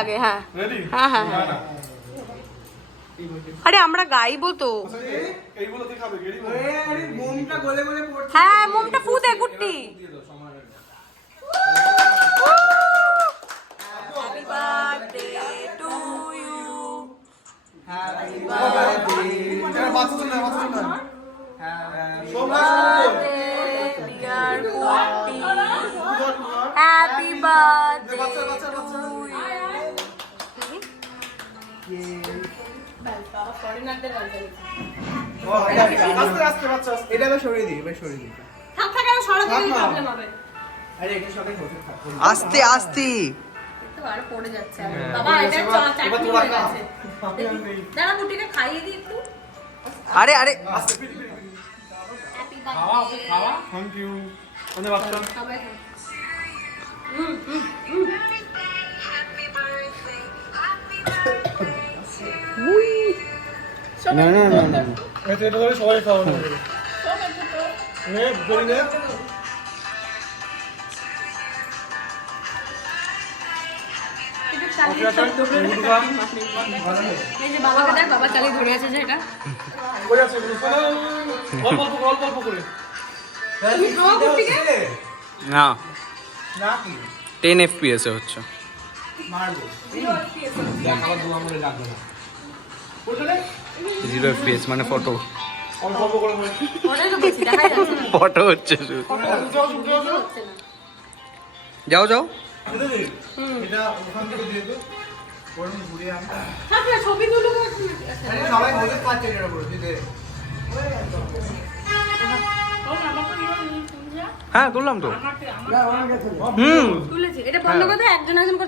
আগে হ্যাঁ হ্যাঁ হ্যাঁ হ্যাঁ আরে আমরা গাইবো তো হ্যাঁ মোমটা ফু দে Gutti happy birthday to you happy birthday dear Gutti happy birthday to you আস্তে আস্তে আরে আরে থ্যাংক ইউ না না না না এটা ধরে সবাই খাওয়ানো হবে নে বলি নে বাবাকে দেখ বাবা চালিয়ে ধরে আছে যে এটা না 10 FPS এ হচ্ছে জিরো FPS মানে ফটো ফটো হচ্ছে শুধু যাও যাও হ্যাঁ তুললাম তো তুলেছি এটা বন্ধ করে একজন একজন